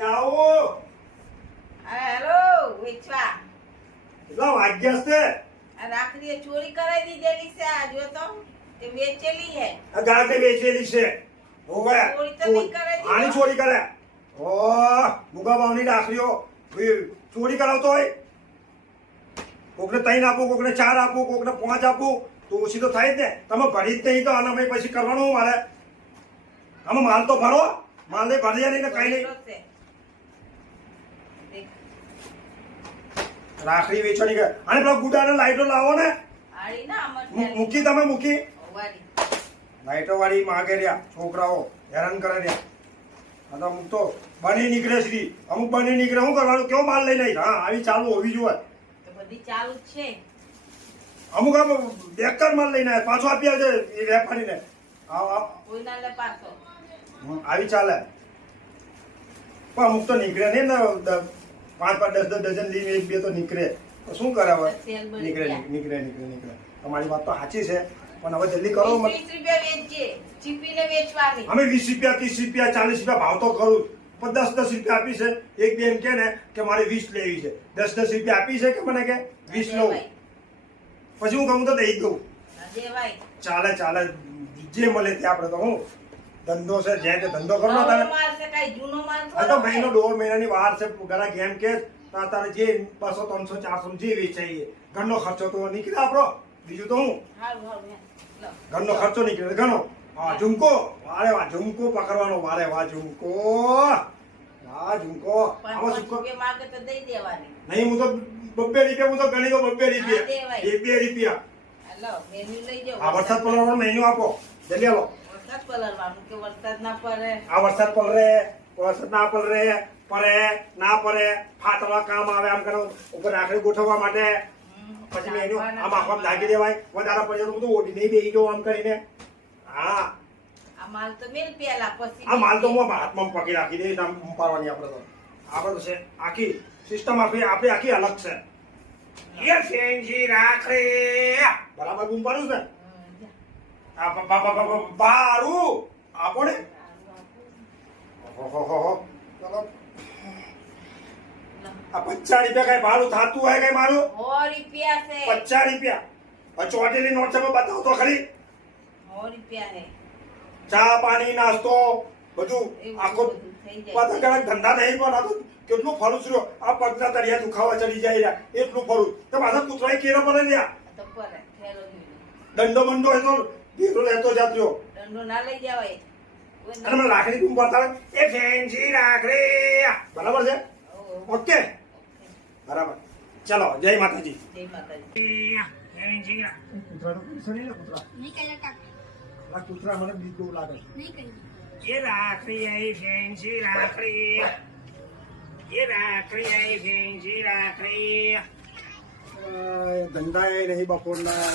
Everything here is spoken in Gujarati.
આવો હેલો વેચવા કેટલા વાગ્યા છે? આ રાખડીએ ચોરી કરાવી દીધેલી છે આ જો તો તે વેચેલી હે આ ગાંઠે વેચેલી છે. ઓવે ચોરી તો નહીં કરે દીધો. આની ચોરી કરે. ઓ મુગા બાવની રાખડીઓ ચોરી કરાવતો હોય. કોકને 3 આપું, કોકને 4 આપું, કોકને 5 આપું તો ઓછી તો થાય જ ને. તમે ભરી જ નહીં તો આને અમે પછી કરવાનું મારે. આમાં માલ તો ભરો, માલ નહીં ભર્યા નહીં ને કઈ નહીં. રાખડી વેચવાની કે અને પેલા ગુડાને લાઈટો લાવો ને. આડી ના અમર મૂકી તમે મૂકી વાડી લાઈટો વાળી માગે રહ્યા છોકરાઓ હેરાન કરે રહ્યા. આ તો અમુક તો બની નીકળે છે, અમુક બની નીકળે. શું કરવાનું? કેવો માલ લઈને આવીશ? હા આવી ચાલુ હોવી જોઈએ. તો બધી ચાલુ જ છે. અમુક આમ બેકાર માલ લઈને આવે પાછો આપી આવજે એ વેપારીને. કોઈ ના લે પાછો આવી ચાલે. પણ અમુક તો નીકળે નહીં ને 5-5, 10-10 ડઝન લઈને 1-2 તો નીકળે. તો શું કરે હવે? નીકળે. તમારી વાત તો સાચી છે પણ હવે જલ્દી કરો. 20 રૂપિયા વેચજે ચીપીને વેચવાની. અમે 20 રૂપિયા, 30 રૂપિયા, 40 રૂપિયા ભાવ તો કરું પણ 10-10 રૂપિયા આપી છે. એક બેન કે ને કે મારે 20 લેવી છે, 10-10 રૂપિયા આપી છે કે મને કે 20 લઉં. પછી હું કહું તો દઈ દઉં. ચાલે જે મળે તે આપણે તો હું ધંધો છે જે તે ધંધો કરો તારે. આ તો મહિનો 1.5 મહિનાની વાર છે. ઘણા ગેમ કે તારે જે 200, 300, 400 જે વેચાઈએ ઘરનો ખર્ચો તો નીકળે આપણો. બીજું તો હું ઘરનો ખર્ચો નીકળે ઘણો. હા ઝુમકો, વારે વાહ ઝુમકો પકડવાનો. વારે વાહ ઝુમકો, વાહ ઝુમકો. આમાં સુકો નહીં. હું તો 2 રૂપિયા હું તો ગણી દઉં. 2 રૂપિયા, 2 રૂપિયા. આ વરસાદ પલળવાનો મેન્યુ આપો જલ્દી આલો. વરસાદ ના પડે. આ વરસાદ પલરે, વરસાદ ના પલરે, પડે ના પડે, ફાટવા કામ આવે. આમ કરો ઉપર રાખડી ગોઠવવા માટે. પછી મેન્યુ આમ આખો લાગી દેવાય. વધારે પડે તો બધું ઓડી નહીં બેસી જાઉં આમ કરીને. હા આ માલ તો મેલ પેલા પછી આ માલ તો હું હાથમાં પકડી રાખી દઈશ. આમ ઉપાડવાની આપણે તો છે આખી સિસ્ટમ. આપણી આખી અલગ છે. એ ફેંજી રાખડી બરાબર બૂમ પાડું છે. બારું આપો ને. ચલો આ 50 રૂપિયા કઈ ભાડું થતું હોય કઈ મારું? 100 રૂપિયા છે. 50 રૂપિયા ચોટેલી નોટ છે બતાવો તો ખરી. 100 રૂપિયા છે. ચા પાણી નાસ્તો બધું આખો પાછા કડાક ધંધા નહીં પણ આ તો કેટલું ફરું છું. આ પગના તળિયા દુખાવા ચડી જાય રહ્યા એટલું ફરું. તો પાછા કૂતરા કેરો પડે રહ્યા. દંડો બંડો એ તો ધીરો લેતો જાત્યો. દંડો ના લઈ જવાય. અને મને રાખડી બૂમ પાડતા એ ફેન્સી રાખડી બરાબર છે. ઓકે બરાબર. ચલો જય માતાજી. જય માતાજી. કૂતરા મને બીક બહુ લાગે છે. એ રાખડી આઈ ફેન્સી રાખડી, એ રાખડી આઈ ફેન્સી રાખડી. ધંધા નહીં બપોરના.